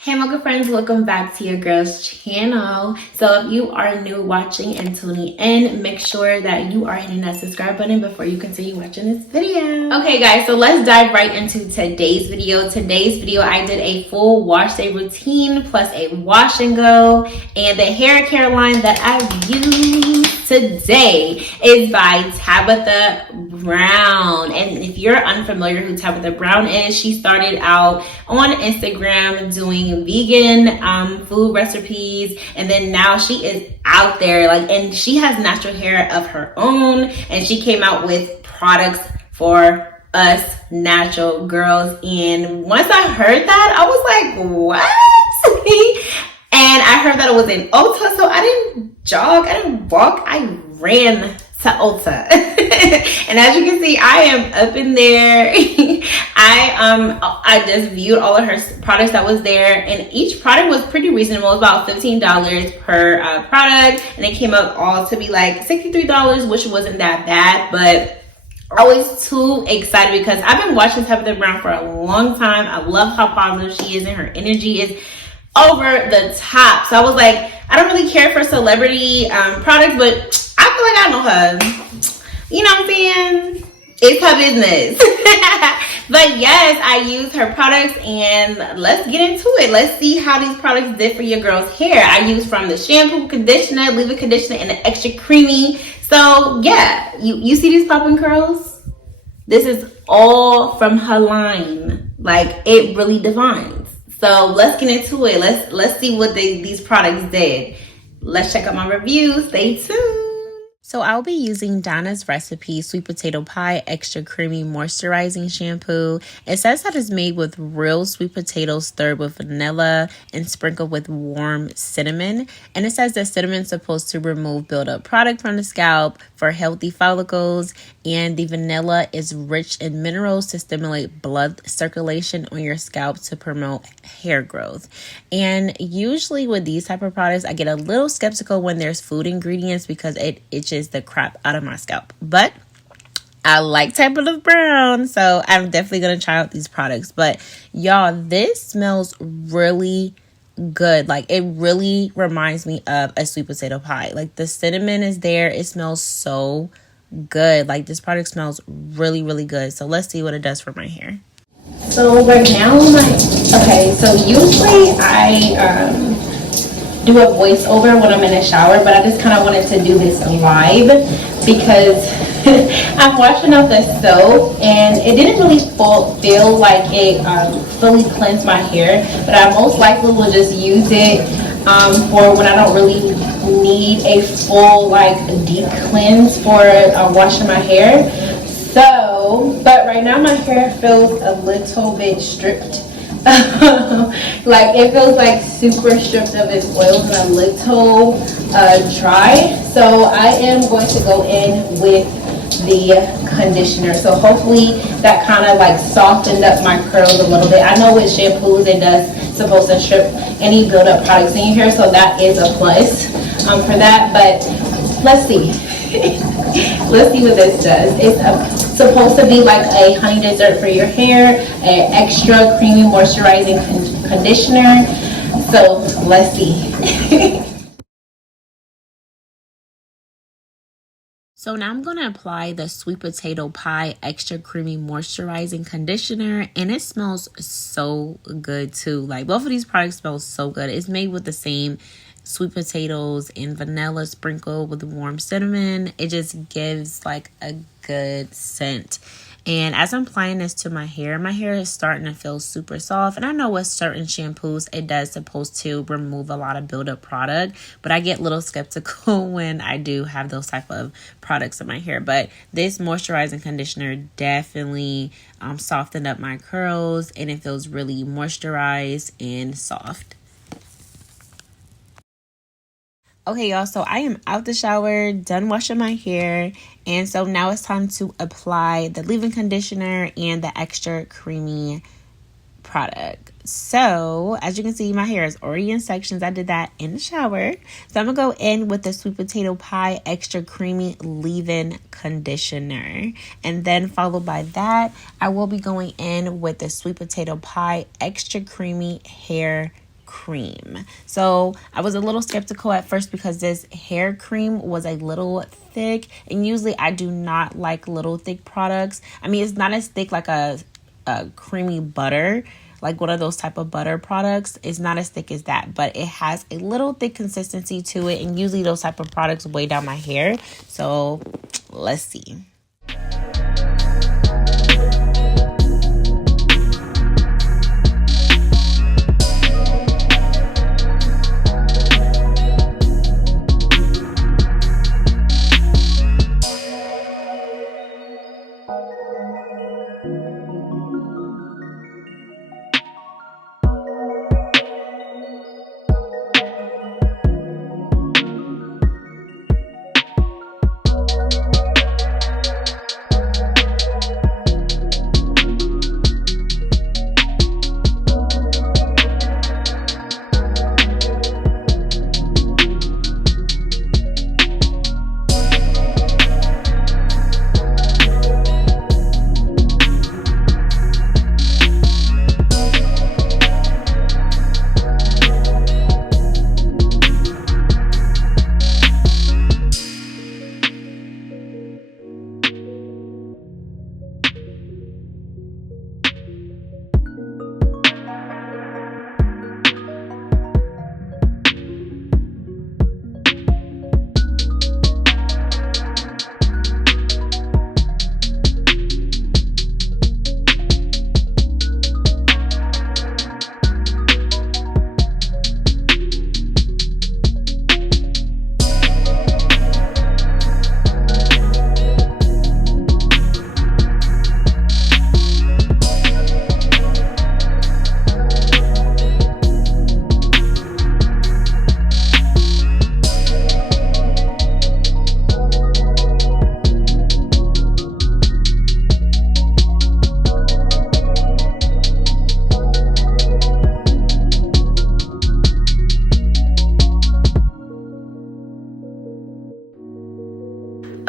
Hey Mocha friends, welcome back to your girl's channel. So if you are new watching and tuning in, make sure that you are hitting that subscribe button before you continue watching this video. Okay guys, so let's dive right into today's video. I did a full wash day routine plus a wash and go, and the hair care line that I've used today is by Tabitha Brown. And if you're unfamiliar who Tabitha Brown is, she started out on Instagram doing vegan food recipes, and then now she is out there and she has natural hair of her own, and she came out with products for us natural girls. And once I heard that, I was like, what? And I heard that it was in Ulta, so I didn't jog, I didn't walk, I ran to Ulta. And as you can see, I am up in there. I just viewed all of her products that was there, and each product was pretty reasonable. It was about $15 per product, and it came up all to be like $63, which wasn't that bad. But I was too excited because I've been watching Tabitha Brown for a long time. I love how positive she is, and her energy is over the top. So I was like, I don't really care for celebrity products, but I feel like I know her. You know what I'm saying? It's her business. But yes, I use her products, and let's get into it. Let's see how these products did for your girl's hair. I use from the shampoo, conditioner, leave-in conditioner, and the extra creamy. So yeah, you see these popping curls? This is all from her line. Like, it really defines. So let's get into it. Let's see what these products did. Let's check out my review. Stay tuned. So I'll be using Donna's recipe sweet potato pie extra creamy moisturizing shampoo. It says that it's made with real sweet potatoes stirred with vanilla and sprinkled with warm cinnamon. And it says that cinnamon is supposed to remove buildup product from the scalp for healthy follicles, and the vanilla is rich in minerals to stimulate blood circulation on your scalp to promote hair growth. And usually with these type of products, I get a little skeptical when there's food ingredients because it itches the crap out of my scalp. But I like Tabitha Brown, so I'm definitely gonna try out these products. But y'all, this smells really good. Like, it really reminds me of a sweet potato pie. Like, the cinnamon is there. It smells so good. Like, this product smells really, really good. So let's see what it does for my hair. So right now, so usually I do a voiceover when I'm in the shower, but I just kind of wanted to do this live because I'm washing out the soap, and it didn't really feel like it fully cleansed my hair, but I most likely will just use it for when I don't really need a full deep cleanse for washing my hair. So, but right now my hair feels a little bit stripped. Like, it feels like super stripped of its oils and a little dry. So I am going to go in with the conditioner. So hopefully that kind of softened up my curls a little bit. I know with shampoos it does supposed to strip any buildup products in your hair, so that is a plus for that. But let's see. Let's see what this does. It's supposed to be like a honey dessert for your hair, an extra creamy moisturizing conditioner. So let's see. So now I'm going to apply the sweet potato pie extra creamy moisturizing conditioner, and it smells so good too. Like, both of these products smell so good. It's made with the same sweet potatoes and vanilla sprinkled with warm cinnamon. It just gives like a good scent. And as I'm applying this to my hair is starting to feel super soft. And I know with certain shampoos, it does supposed to remove a lot of buildup product, but I get a little skeptical when I do have those type of products in my hair. But this moisturizing conditioner definitely softened up my curls, and it feels really moisturized and soft. Okay, y'all, so I am out the shower, done washing my hair, and so now it's time to apply the leave-in conditioner and the extra creamy product. So, as you can see, my hair is already in sections. I did that in the shower. So, I'm going to go in with the sweet potato pie extra creamy leave-in conditioner. And then followed by that, I will be going in with the sweet potato pie extra creamy hair cream. So I was a little skeptical at first because this hair cream was a little thick, and usually I do not like little thick products. I mean, it's not as thick like a creamy butter, like one of those type of butter products. It's not as thick as that, but it has a little thick consistency to it, and usually those type of products weigh down my hair. So let's see.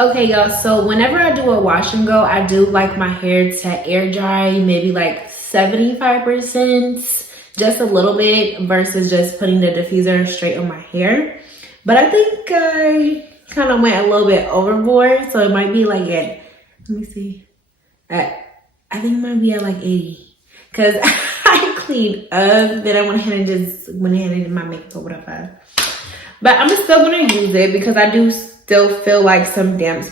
Okay, y'all, so whenever I do a wash and go, I do like my hair to air dry, maybe like 75%, just a little bit, versus just putting the diffuser straight on my hair. But I think I kind of went a little bit overboard, so it might be like at, let me see, I think it might be at like 80, because I cleaned up, then I went ahead and did my makeup or whatever. But I'm still gonna use it because I do still feel like some damp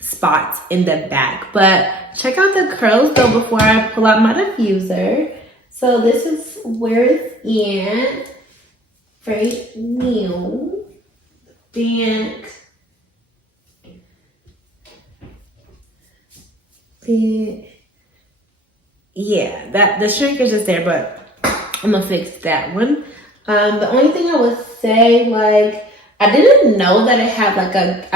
spots in the back. But check out the curls though before I pull out my diffuser. So this is where it's at right now. Then yeah, that the shrink is just there, but I'm gonna fix that one. The only thing I would say, like, I didn't know that it had like a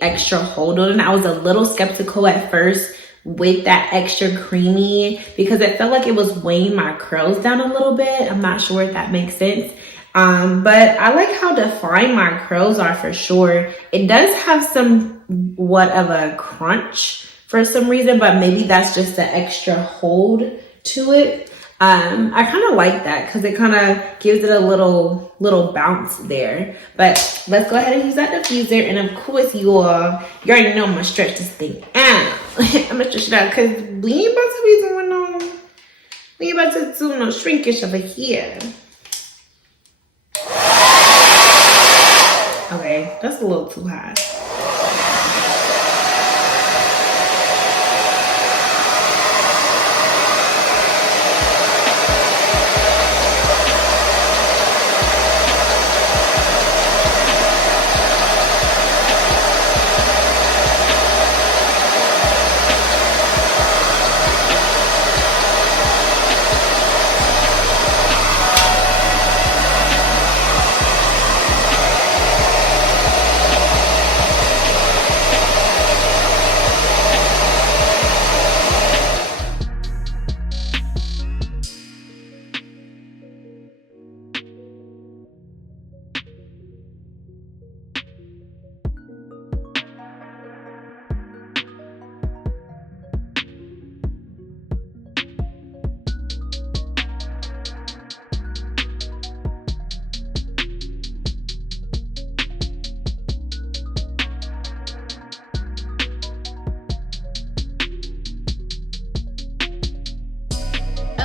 extra hold on it. I was a little skeptical at first with that extra creamy because it felt like it was weighing my curls down a little bit. I'm not sure if that makes sense. But I like how defined my curls are for sure. It does have somewhat of a crunch for some reason, but maybe that's just the extra hold to it. I kind of like that because it kind of gives it a little bounce there. But let's go ahead and use that diffuser. And of course, you already know I'm gonna stretch this thing out. I'm gonna stretch it out because we ain't about to do no shrinkage over here. Okay, that's a little too high.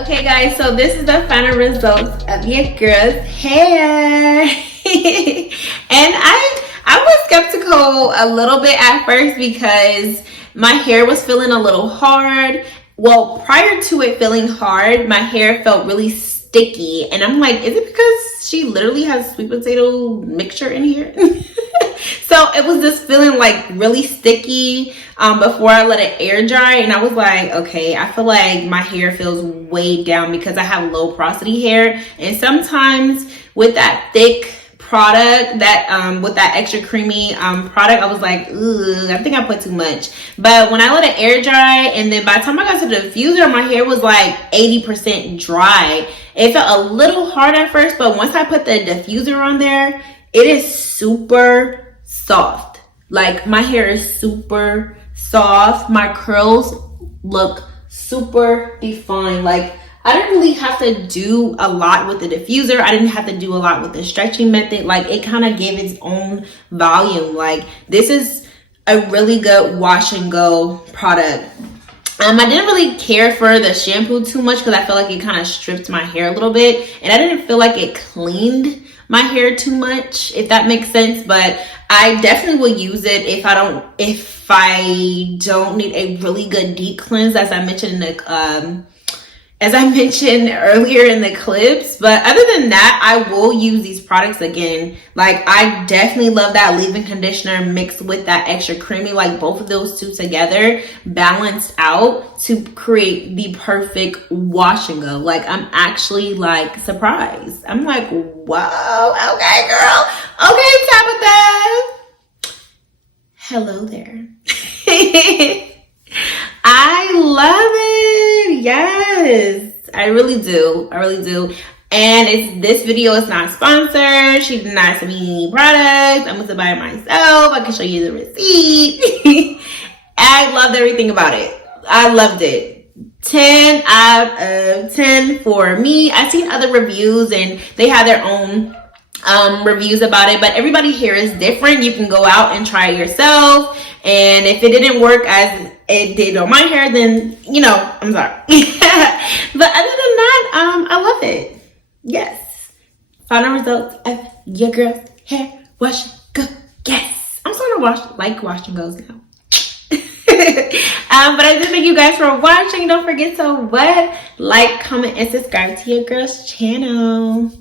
Okay guys, so this is the final results of your girl's hair. And I was skeptical a little bit at first because my hair was feeling a little hard. Well, prior to it feeling hard, my hair felt really sticky. And I'm like, is it because she literally has sweet potato mixture in here? So it was just feeling like really sticky before I let it air dry. And I was like, okay, I feel like my hair feels weighed down because I have low porosity hair. And sometimes with that thick product, that with that extra creamy product, I was like, ugh, I think I put too much. But when I let it air dry, and then by the time I got to the diffuser, my hair was like 80% dry. It felt a little hard at first, but once I put the diffuser on there, it is super soft. Like my hair is super soft. My curls look super defined. Like I didn't really have to do a lot with the diffuser. I didn't have to do a lot with the stretching method. Like it kind of gave its own volume. Like this is a really good wash and go product. I didn't really care for the shampoo too much because I felt like it kind of stripped my hair a little bit, and I didn't feel like it cleaned my hair too much, if that makes sense. But I definitely will use it if I don't need a really good deep cleanse, as I mentioned in the earlier in the clips. But other than that, I will use these products again. Like I definitely love that leave-in conditioner mixed with that extra creamy. Like both of those two together balanced out to create the perfect wash and go. Like I'm actually like surprised. I'm like, whoa, okay girl, okay Tabitha, hello there. I love it. Yes, I really do. And this video is not sponsored. She did not send me any products. I'm going to buy it myself. I can show you the receipt. I loved everything about it. I loved it. 10 out of 10 for me. I've seen other reviews and they have their own reviews about it, but everybody's hair is different. You can go out and try it yourself, and if it didn't work as it did on my hair, then you know, I'm sorry. But other than that, I love it. Yes, final results of your girl's hair wash and go. Yes, I'm starting to wash and goes now. But I just thank you guys for watching. Don't forget to like, comment, and subscribe to your girl's channel.